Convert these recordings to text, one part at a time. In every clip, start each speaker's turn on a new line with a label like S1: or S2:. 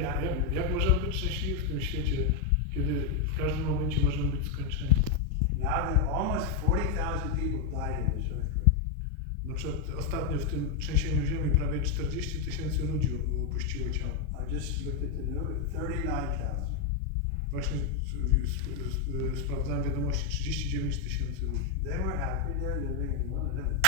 S1: Jak,
S2: that.
S1: jak, jak możemy być szczęśliwi w tym świecie, kiedy w każdym momencie możemy być skończeni?
S2: Now that almost 40,000 people died in this earthquake.
S1: Na przykład ostatnio w tym trzęsieniu ziemi prawie 40 tysięcy ludzi opuściło ciało.
S2: I just looked at the news, 39,000.
S1: Właśnie sprawdzałem wiadomości 39 tysięcy ludzi.
S2: They were happy, they're living in one of them.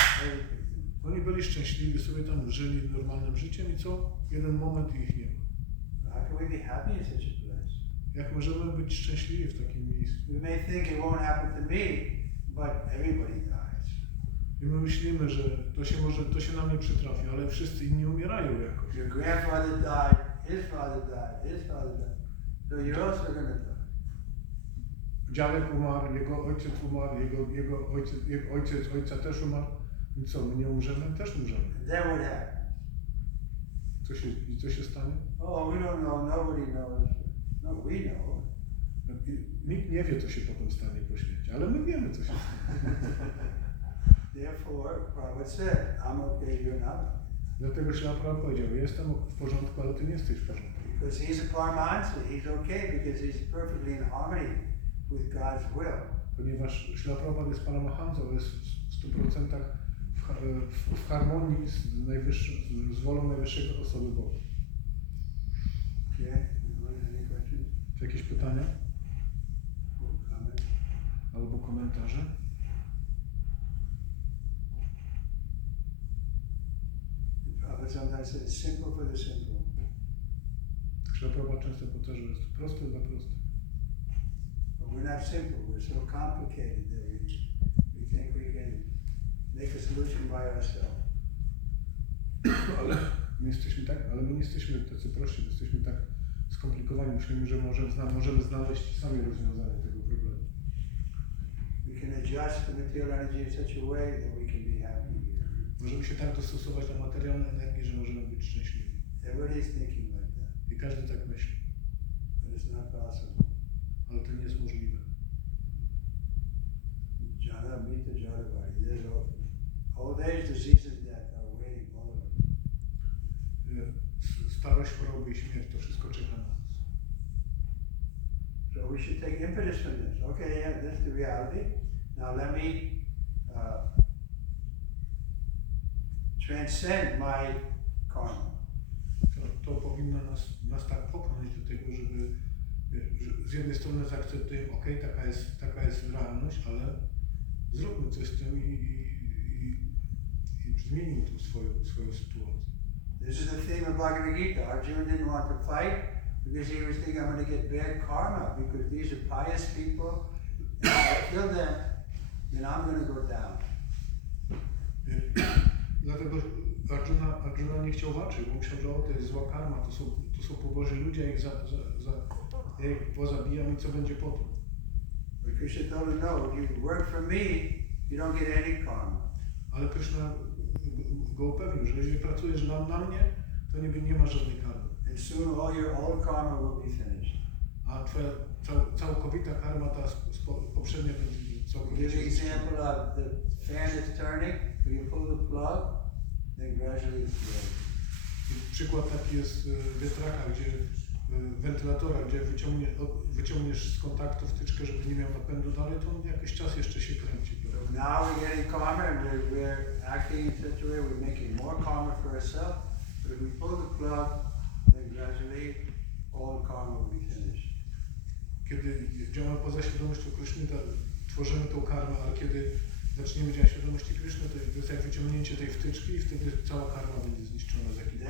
S1: Oni byli szczęśliwi, sobie tam żyli normalnym życiem i co? Jeden moment ich nie ma.
S2: How can we be happy in such a place?
S1: Jak możemy być szczęśliwi w takim miejscu?
S2: We may think it won't happen to me, but everybody dies.
S1: I my myślimy, że to się może, to się nam nie przytrafi, ale wszyscy inni umierają jakoś.
S2: Your grandfather died, his father died, his father died. So you're also to die.
S1: Dziadek umarł, jego ojciec umarł, jego, jego, ojciec, jego ojciec ojca też umarł. I co, my nie umrzemy? Też umrzemy.
S2: Then what happens?
S1: Co się, I co się stanie?
S2: Oh, we don't know, nobody knows. No, we know.
S1: I Nikt nie wie, co się potem stanie po śmierci, ale my wiemy, co się stanie.
S2: Therefore, Prabhupada said, I'm okay, you're not.
S1: Dlatego Ślapra powiedział, jestem w porządku, ale ty nie jesteś w porządku.
S2: Because he's a Paramahansa, he's okay because he's perfectly in harmony with God's will.
S1: Ponieważ Ślaprowad jest Paramahansą, jest w 100% w, ha- w, w harmonii z, najwyższą, z wolą najwyższego osoby Boga.
S2: Okay? Any questions
S1: Czy jakieś pytania albo komentarze?
S2: The Prabhupada
S1: często powtarzał, jest proste dla prostych.
S2: But we're not simple, we're so complicated that we, we think we can by ourselves.
S1: Ale my jesteśmy tak, ale my nie jesteśmy tacy prości, my jesteśmy tak skomplikowani. Myślimy, że możemy, zna, możemy znaleźć sami rozwiązanie tego problemu.
S2: We can adjust the material energy in such a way that we can be happy.
S1: Możemy się tak dostosować do materialnej energii, że możemy być szczęśliwi.
S2: Everybody's thinking like that,
S1: I każdy tak myśli,
S2: but it's not possible.
S1: ale to nie jest możliwe.
S2: Meet the Jana body. There's all, old age, disease, and death are waiting all of us.
S1: Starość, choroby i śmierć, to wszystko czeka na nas.
S2: So we should take impetus from this. Okay, yeah, this is the reality. Now let me uh, transcend my karma.
S1: To, to powinno nas, nas tak popchnąć do tego, żeby y, że z jednej strony zaakceptujemy, ok, taka jest, taka jest realność, ale zróbmy coś z tym i, i, zmienimy tą swoją, swoją sytuację.
S2: This is the theme of Bhagavad Gita. Arjuna didn't want to fight because he was thinking, I'm going to get bad karma because these are pious people. And if I kill them, then I'm going to go down.
S1: Dlatego Arjuna, Arjuna nie chciał walczyć, bo myślał, że o, to jest zła karma, to są, to są pobożni ludzie, ja ich, za, za, za, ja ich pozabijam i co będzie potem.
S2: But Krishna told him, no, if you work for me, you don't get any karma.
S1: Ale Krishna go upewnił, że jeżeli pracujesz na, na mnie, to nie, nie ma żadnej karmy.
S2: And soon all your old karma will be finished.
S1: A twoja cał, całkowita karma, ta z, z po, poprzednia będzie całkowicie
S2: give an example of the fan is turning, so you pull the plug, then gradually it's.
S1: I Przykład taki jest y, wiatraka, gdzie y, wentylatora, gdzie wyciągnie, wyciągniesz z kontaktu wtyczkę, żeby nie miał napędu dalej, to on jakiś czas jeszcze się kręci.
S2: Now we're getting karma and we're, we're acting in such a way, we're making more karma for ourselves. But if we pull the plug, then gradually all karma will be finished.
S1: Kiedy działamy poza świadomością Kryszny, tworzymy tą karmę, ale kiedy zaczniemy działać świadomości Kryszny, to jest jak wyciągnięcie tej wtyczki i wtedy cała karma będzie zniszczona z jakimś.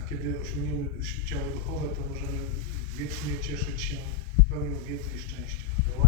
S1: A kiedy osiągniemy ciało duchowe, to możemy wiecznie cieszyć się pełnią wiedzy i szczęścia.